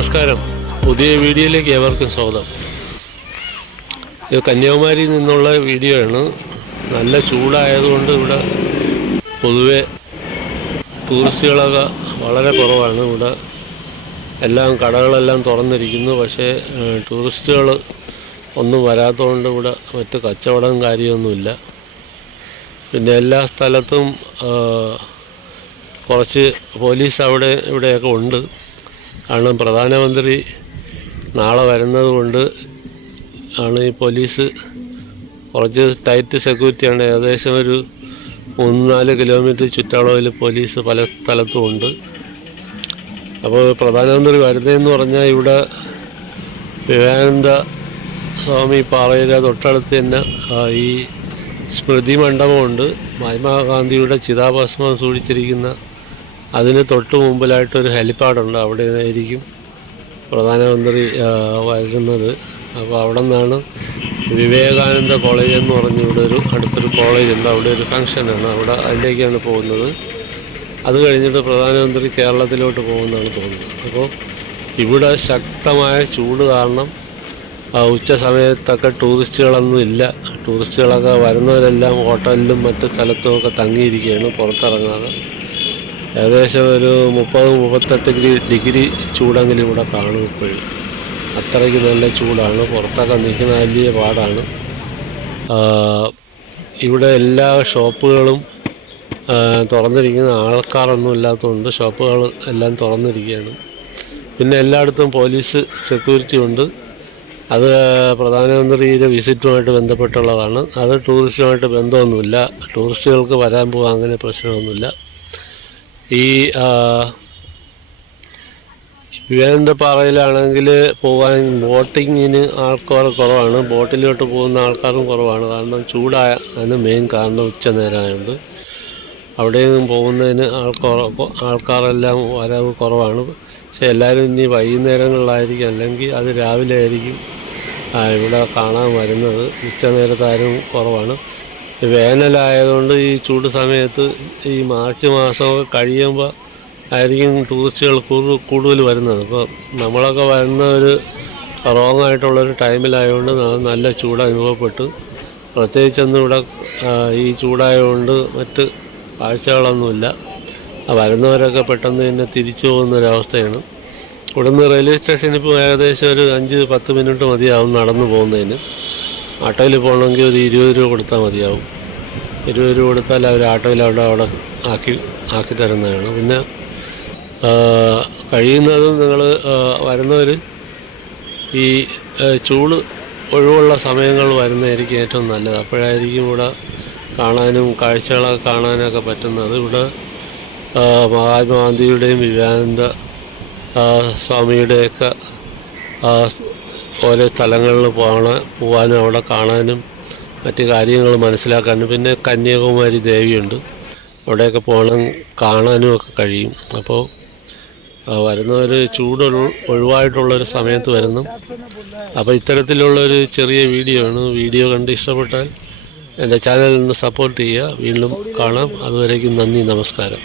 നമസ്കാരം. പുതിയ വീഡിയോയിലേക്ക് ഏവർക്കും സ്വാഗതം. ഇത് കന്യാകുമാരിയിൽ നിന്നുള്ള വീഡിയോ ആണ്. നല്ല ചൂടായതുകൊണ്ട് ഇവിടെ പൊതുവെ ടൂറിസ്റ്റുകളൊക്കെ വളരെ കുറവാണ്. ഇവിടെ എല്ലാം കടകളെല്ലാം തുറന്നിരിക്കുന്നു. പക്ഷേ ടൂറിസ്റ്റുകൾ ഒന്നും വരാത്തതുകൊണ്ട് ഇവിടെ മറ്റ് കച്ചവടം കാര്യമൊന്നുമില്ല. പിന്നെ എല്ലാ സ്ഥലത്തും കുറച്ച് പോലീസ് അവിടെ ഇവിടെയൊക്കെ ഉണ്ട്. കാരണം പ്രധാനമന്ത്രി നാളെ വരുന്നത് കൊണ്ട് ആണ് ഈ പോലീസ് കുറച്ച് ടൈറ്റ് സെക്യൂരിറ്റിയാണ്. ഏകദേശം ഒരു 3-4 കിലോമീറ്റർ ചുറ്റളവിൽ പോലീസ് പല സ്ഥലത്തും ഉണ്ട്. അപ്പോൾ പ്രധാനമന്ത്രി വരുന്നതെന്ന് പറഞ്ഞാൽ ഇവിടെ വിവേകാനന്ദ സ്വാമി പാറയിലെ തൊട്ടടുത്ത് തന്നെ ഈ സ്മൃതി മണ്ഡപമുണ്ട്. മഹാത്മാഗാന്ധിയുടെ ചിതാഭസ്മം സൂക്ഷിച്ചിരിക്കുന്ന അതിന് തൊട്ട് മുമ്പിലായിട്ടൊരു ഹെലിപ്പാഡുണ്ട്. അവിടെ ആയിരിക്കും പ്രധാനമന്ത്രി വരുന്നത്. അപ്പോൾ അവിടെ നിന്നാണ് വിവേകാനന്ദ കോളേജ് എന്ന് പറഞ്ഞ് ഇവിടെ ഒരു അടുത്തൊരു കോളേജുണ്ട്. അവിടെ ഒരു ഫംഗ്ഷനാണ്. അതിലേക്കാണ് പോകുന്നത്. അത് കഴിഞ്ഞിട്ട് പ്രധാനമന്ത്രി കേരളത്തിലോട്ട് പോകുന്നതാണ് തോന്നുന്നത്. അപ്പോൾ ഇവിടെ ശക്തമായ ചൂട് കാരണം ഉച്ച സമയത്തൊക്കെ ടൂറിസ്റ്റുകളൊന്നും ഇല്ല. ടൂറിസ്റ്റുകളൊക്കെ വരുന്നവരെല്ലാം ഹോട്ടലിലും മറ്റ് സ്ഥലത്തുമൊക്കെ തങ്ങിയിരിക്കുകയാണ്, പുറത്തിറങ്ങാതെ. ഏകദേശം ഒരു 30-38 ഡിഗ്രി ചൂടെങ്കിലും ഇവിടെ കാണും ഇപ്പോഴും. അത്രയ്ക്ക് നല്ല ചൂടാണ്. പുറത്തൊക്കെ നിൽക്കുന്ന വലിയ പാടാണ്. ഇവിടെ എല്ലാ ഷോപ്പുകളും തുറന്നിരിക്കുന്ന, ആൾക്കാരൊന്നും ഇല്ലാത്തതുകൊണ്ട് ഷോപ്പുകൾ എല്ലാം തുറന്നിരിക്കുകയാണ്. പിന്നെ എല്ലായിടത്തും പോലീസ് സെക്യൂരിറ്റി ഉണ്ട്. അത് പ്രധാനമന്ത്രിയുടെ വിസിറ്റുമായിട്ട് ബന്ധപ്പെട്ടുള്ളതാണ്. അത് ടൂറിസ്റ്റുമായിട്ട് ബന്ധമൊന്നുമില്ല. ടൂറിസ്റ്റുകൾക്ക് വരാൻ പോകാൻ അങ്ങനെ പ്രശ്നമൊന്നുമില്ല. ഈ വിവേകാനന്ദപ്പാറയിലാണെങ്കിൽ പോകാൻ ബോട്ടിങ്ങിന് ആൾക്കാർ കുറവാണ്. ബോട്ടിലോട്ട് പോകുന്ന ആൾക്കാരും കുറവാണ്. കാരണം ചൂടാണ് മെയിൻ കാരണം. ഉച്ച നേരമായതുകൊണ്ട് അവിടെ നിന്നും പോകുന്നതിന് ആൾക്കാരെല്ലാം വരവ് കുറവാണ്. പക്ഷെ എല്ലാവരും ഇനി വൈകുന്നേരങ്ങളിലായിരിക്കും, അല്ലെങ്കിൽ അത് രാവിലെ ആയിരിക്കും ഇവിടെ കാണാൻ വരുന്നത്. ഉച്ച നേരത്താരും കുറവാണ്. വേനലായതുകൊണ്ട് ഈ ചൂട് സമയത്ത് ഈ മാർച്ച് മാസമൊക്കെ കഴിയുമ്പോൾ ആയിരിക്കും ടൂറിസ്റ്റുകൾ കൂടുതൽ വരുന്നത്. അപ്പോൾ നമ്മളൊക്കെ വരുന്ന ഒരു റോങ്ങായിട്ടുള്ളൊരു ടൈമിലായതുകൊണ്ട് നല്ല ചൂട് അനുഭവപ്പെട്ടു. പ്രത്യേകിച്ചൊന്നും ഇവിടെ ഈ ചൂടായതുകൊണ്ട് മറ്റ് കാഴ്ചകളൊന്നുമില്ല. വരുന്നവരൊക്കെ പെട്ടെന്ന് തന്നെ തിരിച്ചു പോകുന്നൊരവസ്ഥയാണ്. ഇവിടുന്ന് റെയിൽവേ സ്റ്റേഷനിൽ ഇപ്പോൾ ഏകദേശം ഒരു 5-10 മിനിറ്റ് മതിയാവും നടന്നു പോകുന്നതിന്. ആട്ടോയിൽ പോകണമെങ്കിൽ ഒരു 20 രൂപ കൊടുത്താൽ മതിയാവും. 20 രൂപ കൊടുത്താൽ അവർ ആട്ടോയിൽ അവിടെ ആക്കി തരുന്നതാണ്. പിന്നെ കഴിയുന്നതും നിങ്ങൾ വരുന്നവർ ഈ ചൂട് ഒഴിവുള്ള സമയങ്ങൾ വരുന്നതായിരിക്കും ഏറ്റവും നല്ലത്. അപ്പോഴായിരിക്കും ഇവിടെ കാണാനും കാഴ്ചകളൊക്കെ കാണാനൊക്കെ പറ്റുന്നത്. ഇവിടെ മഹാത്മാഗാന്ധിയുടെയും വിവേകാനന്ദ സ്വാമിയുടെയൊക്കെ ഓരോ സ്ഥലങ്ങളിൽ പോകാനും അവിടെ കാണാനും മറ്റ് കാര്യങ്ങൾ മനസ്സിലാക്കാനും, പിന്നെ കന്യാകുമാരി ദേവിയുണ്ട്, അവിടെയൊക്കെ കാണാനും ഒക്കെ കഴിയും. അപ്പോൾ വരുന്നവർ ചൂട് ഒഴിവായിട്ടുള്ളൊരു സമയത്ത് വരുന്നു. അപ്പോൾ ഇത്തരത്തിലുള്ളൊരു ചെറിയ വീഡിയോ ആണ്. വീഡിയോ കണ്ട് ഇഷ്ടപ്പെട്ടാൽ എൻ്റെ ചാനലിന് സപ്പോർട്ട് ചെയ്യുക. വീണ്ടും കാണാം. അതുവരേക്കും നന്ദി, നമസ്കാരം.